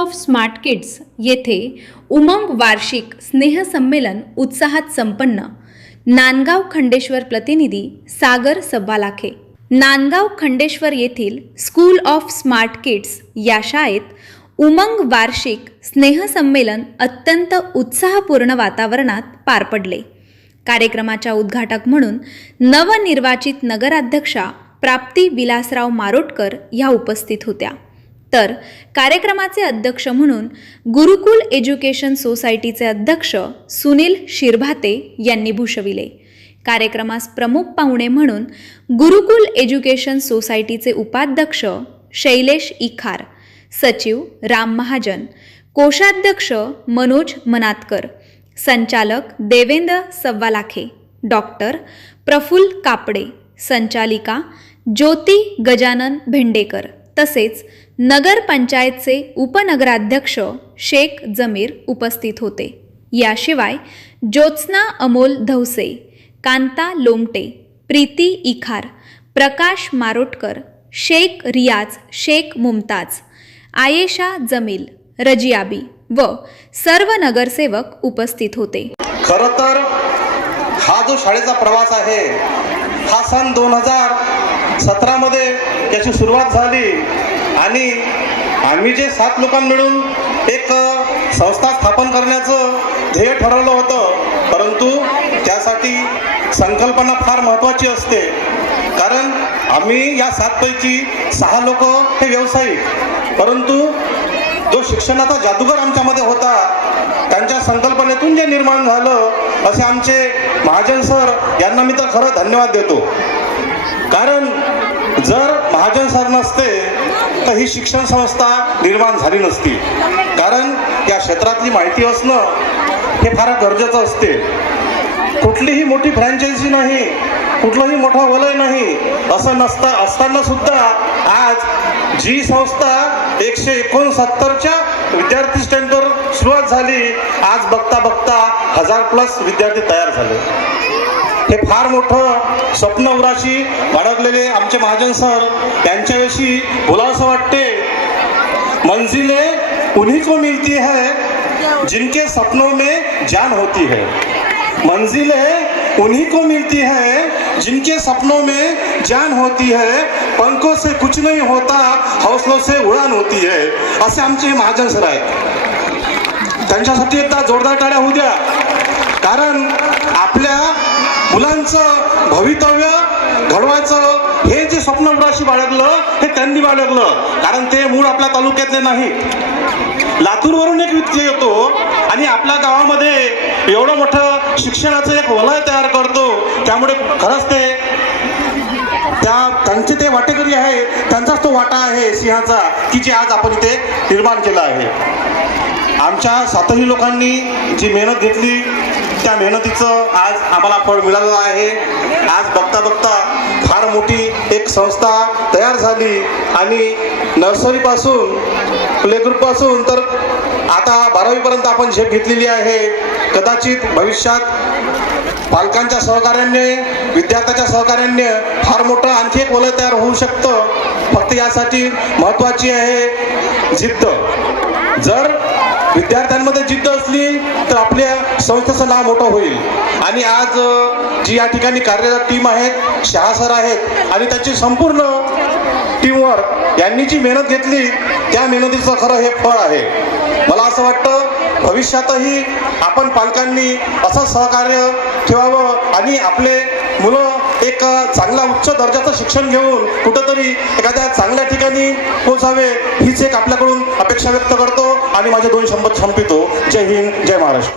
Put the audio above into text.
Of smart kids येथे उमंग वार्षिक स्नेहसंमेलन उत्साहात संपन्न. नांदगाव खंडेश्वर प्रतिनिधी सागर सब्बालाखे. नांदगाव खंडेश्वर येथील स्कूल ऑफ स्मार्ट किड्स या शाळेत उमंग वार्षिक स्नेहसंमेलन अत्यंत उत्साहपूर्ण वातावरणात पार पडले. कार्यक्रमाच्या उद्घाटक म्हणून नवनिर्वाचित नगराध्यक्षा प्राप्ती विलासराव मारोटकर ह्या उपस्थित होत्या. तर कार्यक्रमाचे अध्यक्ष म्हणून गुरुकुल एज्युकेशन सोसायटीचे अध्यक्ष सुनील शिरभाते यांनी भूषविले. कार्यक्रमास प्रमुख पाहुणे म्हणून गुरुकुल एज्युकेशन सोसायटीचे उपाध्यक्ष शैलेश इखार, सचिव राम महाजन, कोषाध्यक्ष मनोज मनातकर, संचालक देवेंद्र सव्वालाखे, डॉक्टर प्रफुल्ल कापडे, संचालिका ज्योती गजानन भेंडेकर तसेच नगर पंचायतचे उपनगराध्यक्ष शेख जमीर उपस्थित होते. याशिवाय ज्योत्स्ना अमोल धवसे, कांता लोमटे, प्रीती इखार, प्रकाश मारोटकर, शेख रियाज शेख मुमताज, आयेशा जमील, रजियाबी व सर्व नगरसेवक उपस्थित होते. खरं तर हा जो शाळेचा प्रवास आहे हा सन 2017 मध्ये याची सुरुवात झाली आणि आम्ही जे 7 लोकांनी मिळून एक संस्था स्थापन करण्याचं ध्येय ठरवलं होतं. परंतु त्यासाठी संकल्पना फार महत्त्वाची असते, कारण आम्ही या 7 पैकी 6 लोक हे व्यावसायिक, परंतु जो शिक्षणाचा जादूगर आमच्यामध्ये होता त्यांच्या संकल्पनेतून जे निर्माण झालं असे आमचे महाजन सर यांना मी तर खरं धन्यवाद देतो. कारण जर महाजन सर नसते तर ही शिक्षण संस्था निर्माण झाली नसती. कारण या क्षेत्रातली माहिती असणं हे फार गरजेचं असते. कुठलीही मोठी फ्रँचायझी नाही, कुठलंही मोठं वलय नाही असं असताना सुद्धा आज जी संस्था 169च्या विद्यार्थी स्ट्रेंथवर सुरुवात झाली, आज बघता बघता 1000+ विद्यार्थी तयार झाले. हे फार मोठं स्वप्न उराशी बाळगलेले आमचे महाजन सर यांच्याविषयी बोलावंसं वाटते. मंजिलें उन्हीं को मिलती है जिनके सपनों में जान होती है. मंजिलें उन्हीं को मिलती है जिनके सपनों में जान होती है. पंखों से कुछ नहीं होता, हौसलों से उड़ान होती है. असे आमचे महाजन सर आहेत. त्यांच्यासाठी एकदा जोरदार टाळ्या होऊ द्या. कारण आपल्या मुलांचं भवितव्य घडवायचं हे जे स्वप्न उराशी बाळगलं हे त्यांनी बाळगलं. कारण ते मूळ आपल्या तालुक्यातले नाहीत, लातूरवरून एक व्यक्ती येतो आणि आपल्या गावामध्ये एवढं मोठं शिक्षणाचं एक वलय तयार करतो. त्यामुळे खरंच त्यांचे ते वाटेकरी आहे, त्यांचाच तो वाटा आहे सिंहाचा की जे आज आपण इथे निर्माण केला आहे. आमच्या 7ही लोकांनी जी मेहनत घेतली त्या मेहनतीचं आज आम्हाला फळ मिळालं आहे. आज बघता बघता फार मोठी एक संस्था तयार झाली आणि नर्सरीपासून प्ले ग्रुपपासून तर आता 12वीपर्यंत आपण झेप घेतलेली आहे. कदाचित भविष्यात पालकांच्या सहकार्याने, विद्यार्थ्याच्या सहकार्याने फार मोठं आणखी एक वलय तयार होऊ शकतं. फक्त यासाठी महत्त्वाची आहे जिद्द. जर विद्यार्थ्यांमध्ये जिद्द असली तर आपल्या संस्थेचं नाव मोठं होईल. आणि आज जी या ठिकाणी कार्यरत टीम आहेत, शहा सर आहेत आणि त्याची संपूर्ण टीमवर यांनी जी मेहनत घेतली त्या मेहनतीचं खरं हे फळ आहे. मला असं वाटतं भविष्यातही आपण पालकांनी असं सहकार्य ठेवावं आणि आपले मुलं एक चांगला उच्च दर्जाचं शिक्षण घेऊन कुठंतरी एखाद्या चांगल्या ठिकाणी पोचावे हीच एक आपल्याकडून अपेक्षा व्यक्त करतो आणि माझे 2 शब्द संपवितो. जय हिंद, जय महाराष्ट्र.